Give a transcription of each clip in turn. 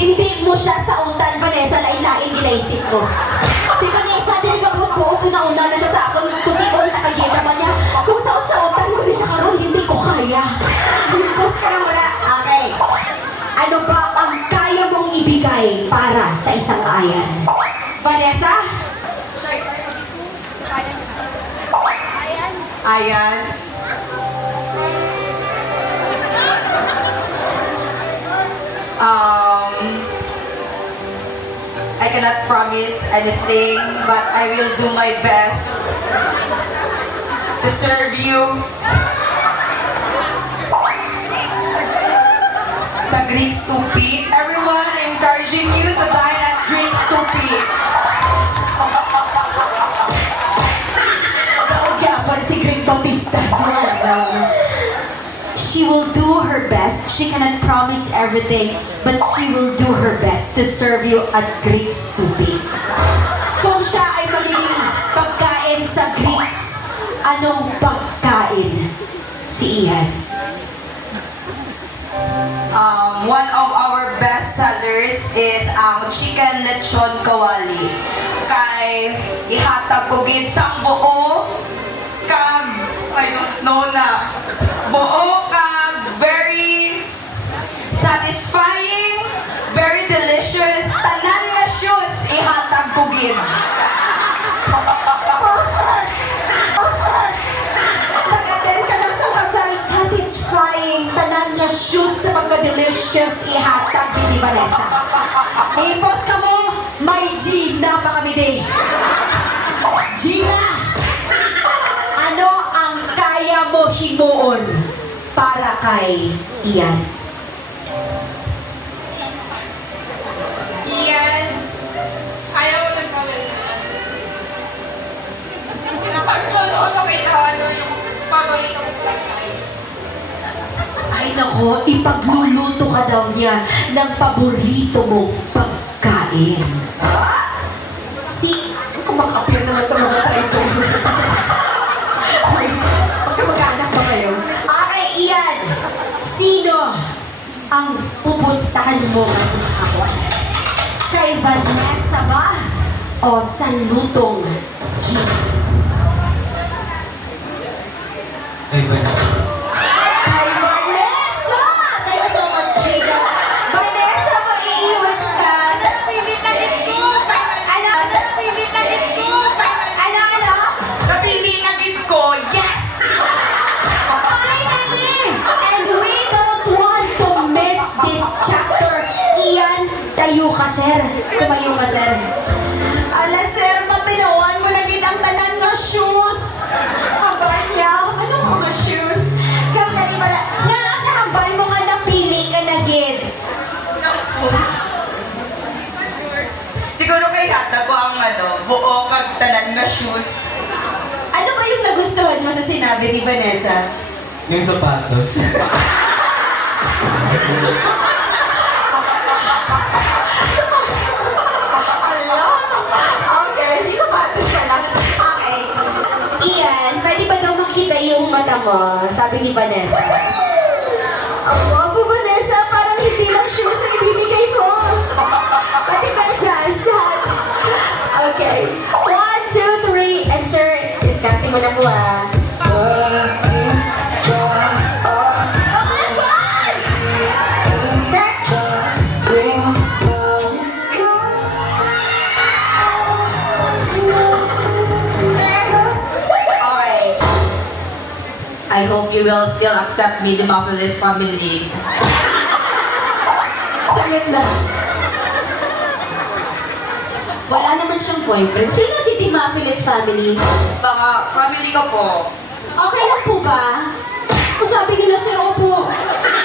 Hindi mo siya sa utan, Vanessa, lain-lain ginaisip mo. Si Vanessa, dili ka buot-buot, una-una na siya sa akong tusikon, nakagita ba niya? Kung sa utan ko rin siya karon, hindi ko kaya. Bus ka na muna. Okay. Ano ba ang kaya mong ibigay para sa isang ayan? Vanessa? Ayan. I cannot promise anything, but I will do my best to serve you sa Greek Stupi. Everyone, I'm encouraging you to dine at Greek Stupi. Pag si Greg Bautista, she will do her best. She cannot promise everything, but she will do her best to serve you at Greek Stupi. Kung siya ay magiging pagkain sa Greeks, anong pagkain si Ian? One of our best sellers is ang chicken lechon kawali. Kay ihatag ko gid sang buo kag buo kag very satisfying, very delicious. Tanan nga shoes ihatag ko gid. Nag-attend ka lang sa kasal, satisfying, tanan na shoes sa pagka-delicious ihatag ni Vanessa. I-post ka mo, may Gina pa kami din. Gina! Ano ang kaya mo himuon para kay Ian? Ian, ayaw mo nagkamali. Pinapagluto ko ito, ano yung paborito mong pagkain. Ay nako, ipagluluto ka daw niya ng paborito mong pagkain. Si, kumakapir naman ito mga tayo. Magkamag-anak ba kayo? Okay, Ian, sino ang pupuntahan mo ngayong hapon? Kay Vanessa ba? O sa lutong Gina? Ay, ba? Kay Vanessa! Thank you so much, Gina. Vanessa, maiiwan ka. Napili ka dito! Ano? Napili ka dito! Ano? Napili na gid ko. Yes! Finally! And we don't want to miss this chapter. Ian, tayo ka, sir. Tumayo ka, sir. Ala, sir, matinawan mo na gid ang tanan ng shoes. Hambal niya. Anong mga shoes? Kaya ba na? Nakahambal mo nga napili ka na gid. Siguro kay hatag ko ang buo kag tanan nga shoes. Ano ba yung nagustuhan mo sa sinabi ni Vanessa? Yung sapatos. Okay, si sapatos pa lang. Okay. Ian, pwede ba daw makita yung mata mo? Sabi ni Vanessa. Ang wapo, Vanessa. Parang hindi lang shoes ang ibibigay mo. Pati ba just that? Okay. 1, 2, 3. And sir, diskarte mo na po ah. Okay, one! Sir? Okay. I hope you will still accept me, the Maples family. Saglit lang. Wala naman siyang boyfriend. Sino si Timophiles family? Baka family ko po. Okay lang po ba? Kung sabi nila, Sir Opo,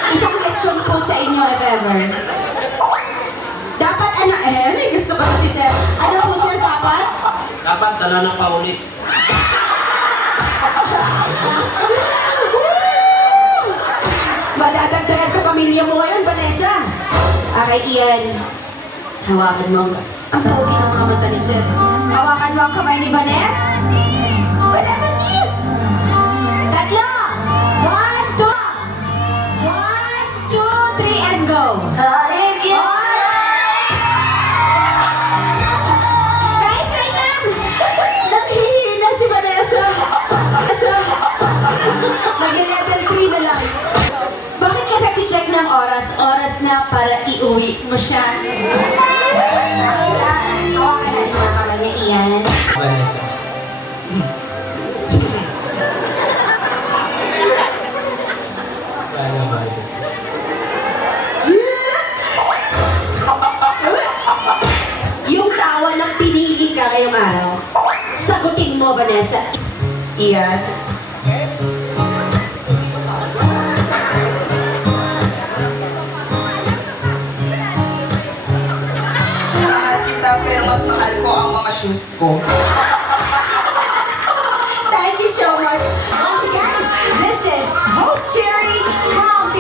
isang leksyon po sa inyo if ever. Dapat ano, may gusto pa si Sir. Ano po Sir dapat? Dapat dala ng paulit. Madadagdagan ka pamilya mo ngayon, Vanessa. Okay, Ian. Hawakan mo ang pogi ng mga mata ni Sir. Hawakan mo ang kamay ni Vanessa. Vanessa, sis! Tatlo! 1, 2, 3, and go! 1, iuwi mo siya. Hawakan natin mga kamay niya, Ian. Vanessa. Kaya ba yun? Yung tawa ng pinili ka ngayong araw, sagutin mo, Vanessa. Iyan. Mahal kita pero mas mahal ko ang mga shoes ko. Thank you so much. Once again, this is Host Cherry from